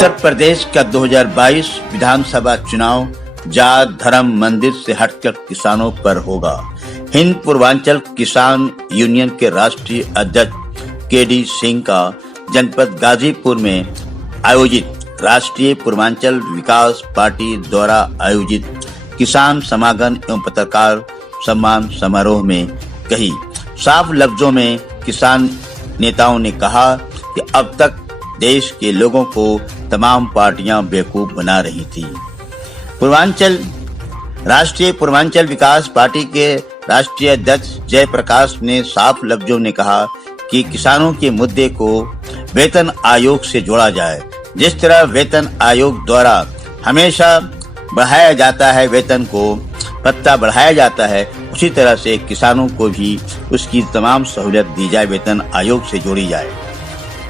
उत्तर प्रदेश का 2022 विधानसभा चुनाव जात धर्म मंदिर से हटकर किसानों पर होगा। हिंद पूर्वांचल किसान यूनियन के राष्ट्रीय अध्यक्ष केडी सिंह का जनपद गाजीपुर में आयोजित राष्ट्रीय पूर्वांचल विकास पार्टी द्वारा आयोजित किसान समागम एवं पत्रकार सम्मान समारोह में कही साफ लफ्जों में किसान नेताओं ने कहा कि अब तक देश के लोगों को तमाम पार्टियां बेवकूफ बना रही थी। राष्ट्रीय पूर्वांचल विकास पार्टी के राष्ट्रीय अध्यक्ष जयप्रकाश ने साफ लफ्जों में कहा कि किसानों के मुद्दे को वेतन आयोग से जोड़ा जाए। जिस तरह वेतन आयोग द्वारा हमेशा बढ़ाया जाता है, वेतन को भत्ता बढ़ाया जाता है, उसी तरह से किसानों को भी उसकी तमाम सहूलियत दी जाए, वेतन आयोग से जोड़ी जाए।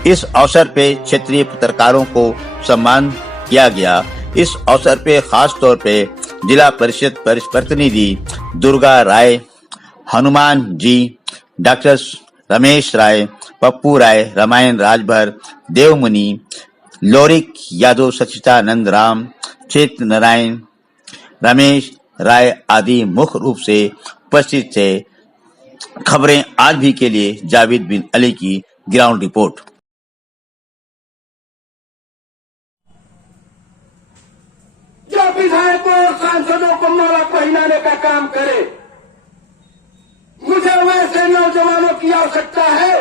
इस अवसर पे क्षेत्रीय पत्रकारों को सम्मान किया गया। इस अवसर पे खास तौर पे जिला परिषद प्रतिनिधि दुर्गा राय, हनुमान जी, डॉक्टर रमेश राय, पप्पू राय, रामायण राजभर, देवमुनि, लोरिक यादव, सचिदानंद राम, चेत नारायण, रमेश राय आदि मुख्य रूप से उपस्थित थे। खबरें आज भी के लिए जावेद बिन अली की ग्राउंड रिपोर्ट। जो विधायकों और सांसदों को माला पहनाने का काम करे, मुझे वैसे नौजवानों की आवश्यकता है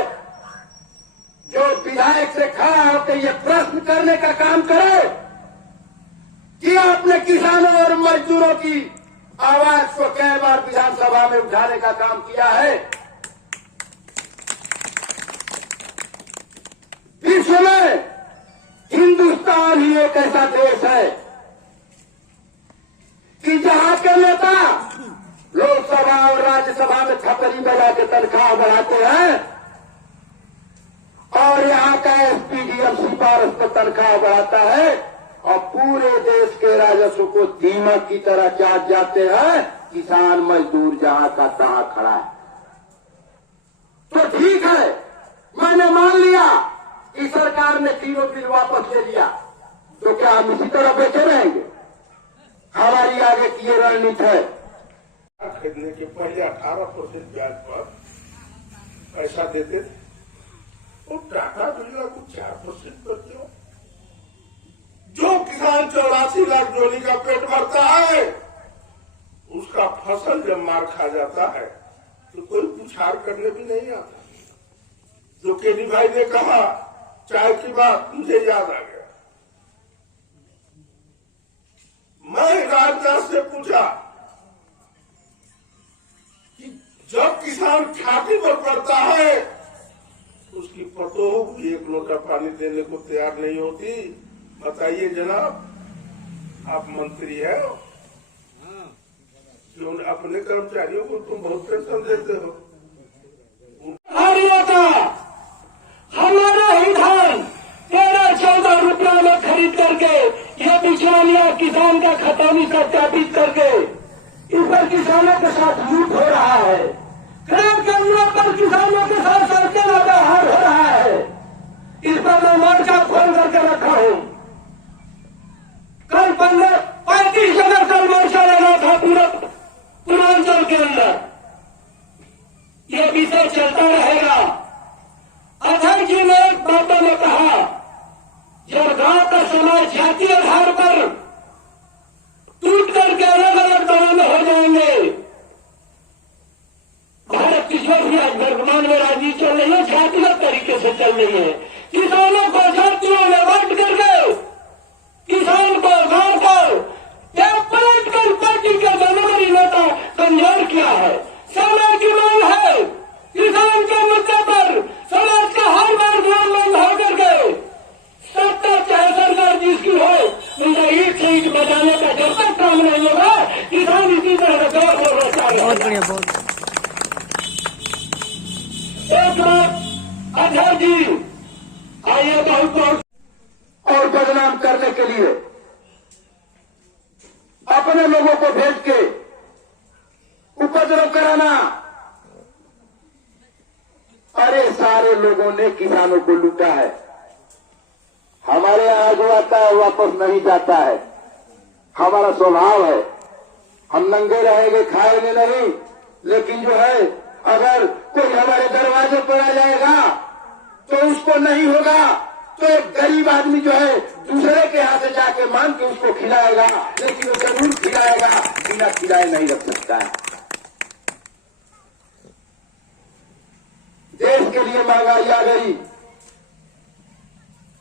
जो विधायक से खड़ा होकर ये प्रश्न करने का काम करे कि आपने किसानों और मजदूरों की आवाज को कई बार विधानसभा में उठाने का काम किया है। विश्व में हिंदुस्तान ही एक ऐसा देश है कि जहां के नेता लोकसभा और राज्यसभा में थपड़ी बजा के तनख्वाह बढ़ाते हैं और यहां का एसपीडीएम सिफारिश पर तनख्वाह बढ़ाता है और पूरे देश के राजस्व को दीमक की तरह चाट जाते हैं। किसान मजदूर जहां का तहां खड़ा है। तो ठीक है, मैंने मान लिया कि सरकार ने तीनों बिल वापस ले लिया, तो क्या हम इसी तरह बैठे रहेंगे? हमारी आगे की ये रणनीति है। खरीदने के पहले 18% ब्याज पर पैसा देते थे, और टाटा बिरला को 4% पर क्यों? जो किसान 84 लाख जोली का पेट भरता है, उसका फसल जब मार खा जाता है तो कोई पुछार करने भी नहीं आता। जो केडी भाई ने कहा चाय की बात, मुझे याद आ गया। मैं राजनाथ से पूछा कि जब किसान छाती पर पड़ता है, उसकी पतोह भी एक लोटा पानी देने को तैयार नहीं होती। बताइए जनाब, आप मंत्री है, क्यों अपने कर्मचारियों को तुम बहुत पेंशन देते हो? हमारा ही धान 13-14 रुपया में खरीद करके ये बिचौलिया किसान का खतौनी सत्यापित करके इस पर किसानों के साथ लूट हो रहा है। खरीद केंद्रों पर किसानों के साथ सड़कें व्यवहार हो रहा है। इस पर मैं मोर्चा खोल करके रखा हूं। कल 35 जगह कल मोर्चा लगा था पूर्वांचल के अंदर। ये विषय चलता रहेगा। अध्यक्ष जी ने एक बातों में कहा, जब गांव का समाज जातीय आधार पर टूट करके अलग अलग दलों में हो जाएंगे। भारत की जो भी आज वर्तमान में राजनीति चल रही है, जातिगत तरीके से चल रही है। किसानों को जातियों में बांट करके किसान को, गांव को पलट कर पार्टी का जनवरी नेता कमजोर किया है। समय की मांग है, किसान के मुद्दे पर समाज का हर बार बंद होकर के सत्ता चाहे सरकार जिसकी हो, उनका ईट से ईट बजाने का जब तक काम नहीं होगा, किसान इसी तरह का दौर हो रहा है। बहुत बढ़िया, बहुत एक बात अध्यक्ष जी आइए बहुत और बदनाम करने के लिए अपने लोगों को भेज के उपद्रव कराना। अरे सारे लोगों ने किसानों को लूटा है। हमारे यहाँ जो आता है वापस नहीं जाता है। हमारा स्वभाव है, हम नंगे रहेंगे, खाएंगे नहीं, लेकिन जो है अगर कोई हमारे दरवाजे पर आ जाएगा तो उसको नहीं होगा तो एक गरीब आदमी जो है दूसरे के हाथ से जाके मांग के उसको खिलाएगा, लेकिन वो जरूर खिलाएगा, बिना खिलाए नहीं रख सकता है। देश के लिए महंगाई आ गई,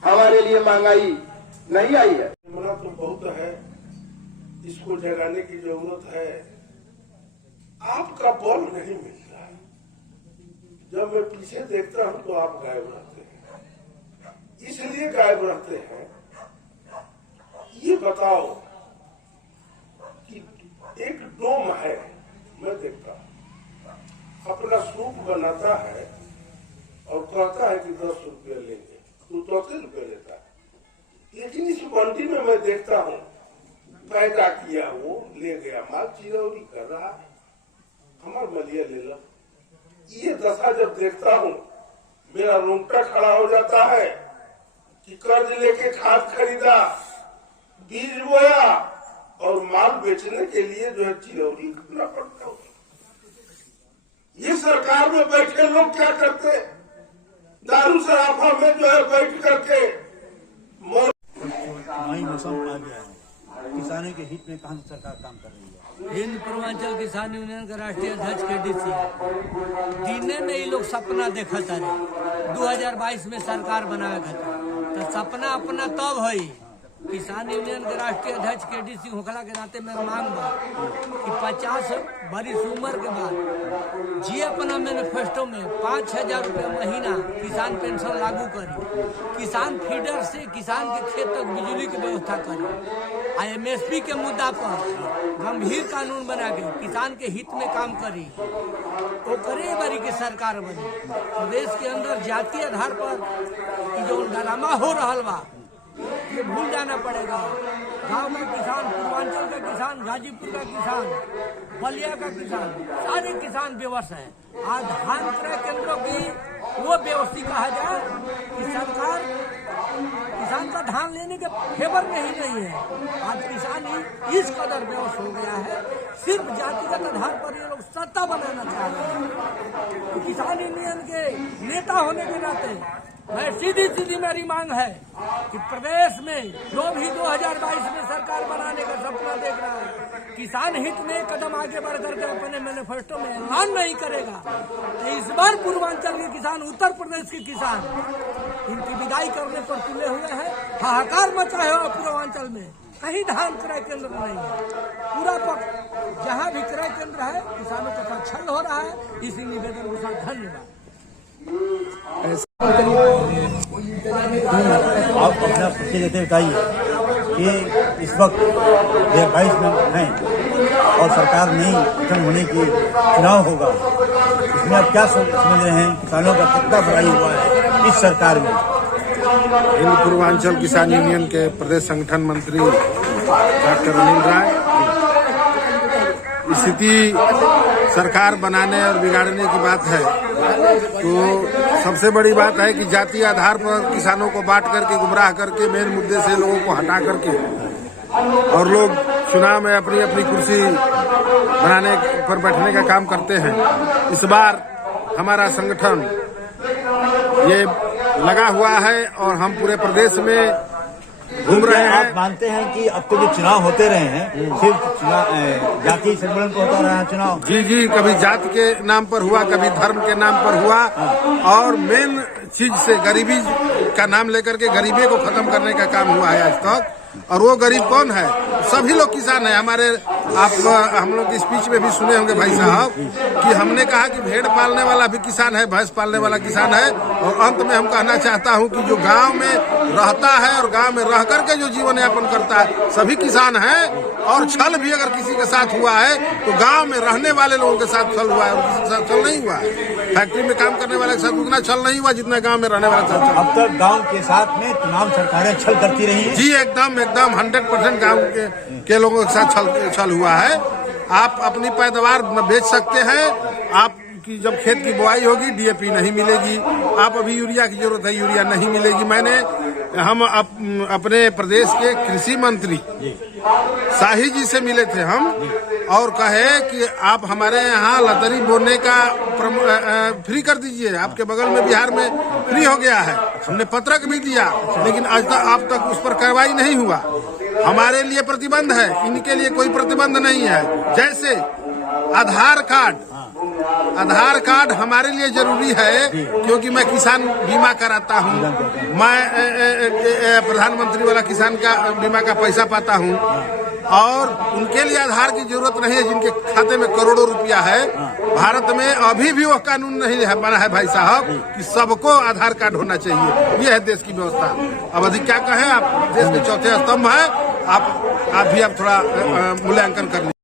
हमारे लिए महंगाई नहीं आई है। मना तो बहुत है, इसको जगाने की जरूरत है। आपका बल नहीं मिलता है। जब मैं पीछे देखता हूं तो आप गायब रहते हैं। इसलिए गायब रहते हैं, ये बताओ कि एक डोम है, मैं देखता हूं अपना सूप बनाता है और कहता है कि 10 रुपये लेंगे, तू 10 रुपये लेता है, लेकिन इस मंडी में मैं देखता हूं पैदा किया वो ले गया माल चिरौरी कर रहा है, हमार मलिया ले लो। ये दशा जब देखता हूं मेरा रोंगटा खड़ा हो जाता है कि कर्ज लेके खाद खरीदा, बीज बोया और माल बेचने के लिए जो है चिरौरी करना पड़ता है। ये सरकार में बैठे लोग क्या करते, दारू शराबा में जो है बैठ करके मई मौसम आ गया है, किसानों के हित में कहाँ सरकार काम कर रही है। हिंद पूर्वांचल किसान यूनियन के राष्ट्रीय अध्यक्ष KDC दिने में ये लोग सपना देखा था 2022 में सरकार बनाया था, तो सपना अपना तब है। किसान यूनियन के राष्ट्रीय अध्यक्ष KDC होखला के नाते मेरा मांग बा कि 50 बरिस उम्र के बाद जी अपना मैनिफेस्टो में 5,000 रुपये महीना किसान पेंशन लागू करी, किसान फीडर से किसान के खेत तक बिजली की व्यवस्था करी, MSP के मुद्दा पर गंभीर कानून बना के किसान के हित में काम करी, वो करे बारी की सरकार बनी। प्रदेश के अंदर जातीय आधार पर जो ड्रामा हो रहा बा ये भूल जाना पड़ेगा। गांव का किसान, पूर्वांचल का किसान, गाजीपुर का किसान, बलिया का किसान, सारे किसान बेवश हैं। आज धान क्रय केंद्रों की वो व्यवस्था कहा जाए कि सरकार किसान का धान लेने के फेवर में ही नहीं है। आज किसान ही इस कदर बेवश हो गया है, सिर्फ जातिगत आधार पर ये लोग सत्ता बनाना चाह रहे हैं। तो किसान यूनियन के नेता होने के नाते मैं सीधी मेरी मांग है कि प्रदेश में जो भी 2022 में सरकार बनाने का सपना देख रहा है, किसान हित में कदम आगे बढ़ करके अपने मैनिफेस्टो में ऐलान नहीं करेगा तो इस बार पूर्वांचल के किसान, उत्तर प्रदेश के किसान इनकी विदाई करने पर तुले हुए हैं। हाहाकार मचा है पूर्वांचल में, कहीं धान क्रय केंद्र नहीं है। पूरा पक्ष जहाँ भी क्रय केंद्र है किसानों के साथ छल हो रहा है। इसी निवेदन के साथ धन्यवाद। आप अपना परिचय देते बताइए कि इस वक्त 2022 में हैं और सरकार नई गठन होने की चुनाव होगा, इसमें आप क्या समझ रहे हैं, किसानों का कितना बुराई हुआ है इस सरकार में। हिंद पूर्वांचल किसान यूनियन के प्रदेश संगठन मंत्री डॉक्टर अनिल राय, स्थिति सरकार बनाने और बिगाड़ने की बात है तो सबसे बड़ी बात है कि जातीय आधार पर किसानों को बांट करके, गुमराह करके, मेन मुद्दे से लोगों को हटा करके और लोग चुनाव में अपनी अपनी कुर्सी बनाने पर बैठने का काम करते हैं। इस बार हमारा संगठन ये लगा हुआ है और हम पूरे प्रदेश में घूम रहे हैं। आप मानते हैं कि अब तो जो चुनाव होते रहे हैं सिर्फ जातीय सम्मेलन को होता रहा है चुनाव? जी, कभी जाति के नाम पर हुआ, कभी धर्म के नाम पर हुआ और मेन चीज से गरीबी का नाम लेकर के गरीबी को खत्म करने का काम हुआ है आज तक। और वो गरीब कौन है? सभी लोग किसान हैं। हमारे आप हम लोग की स्पीच में भी सुने होंगे भाई साहब कि हमने कहा कि भेड़ पालने वाला भी किसान है, भैंस पालने वाला किसान है। और अंत में हम कहना चाहता हूं कि जो गांव में रहता है और गांव में रह करके जो जीवन यापन करता है सभी किसान हैं। और छल भी अगर किसी के साथ हुआ है तो गांव में रहने वाले लोगों के साथ छल हुआ है और किसी के साथ छल नहीं हुआ है। फैक्ट्री में काम करने वाले के साथ उतना छल नहीं हुआ जितना गांव में रहने वाले के साथ। अब तक गांव के साथ में तमाम सरकारें छल करती रही हैं। जी एकदम 100% गांव के लोगों के साथ छल हुआ है। आप अपनी पैदावार बेच सकते हैं, आपकी जब खेत की बुआई होगी DAP नहीं मिलेगी, आप अभी यूरिया की जरूरत है यूरिया नहीं मिलेगी। मैंने हम अपने प्रदेश के कृषि मंत्री शाही जी से मिले थे हम, और कहे कि आप हमारे यहाँ लतरी बोने का फ्री कर दीजिए, आपके बगल में बिहार में फ्री हो गया है। हमने पत्रक भी दिया, लेकिन आज तक आप तक उस पर कार्रवाई नहीं हुआ। हमारे लिए प्रतिबंध है, इनके लिए कोई प्रतिबंध नहीं है। जैसे आधार कार्ड हमारे लिए जरूरी है, क्योंकि मैं किसान बीमा कराता हूँ, मैं प्रधानमंत्री वाला किसान का बीमा का पैसा पाता हूँ, और उनके लिए आधार की जरूरत नहीं है जिनके खाते में करोड़ों रुपया है। भारत में अभी भी वो कानून नहीं है बना है भाई साहब कि सबको आधार कार्ड होना चाहिए। ये है देश की व्यवस्था। अब अधिक क्या कहें, आप देश के चौथे स्तंभ है, आप भी थोड़ा मूल्यांकन कर लीजिए।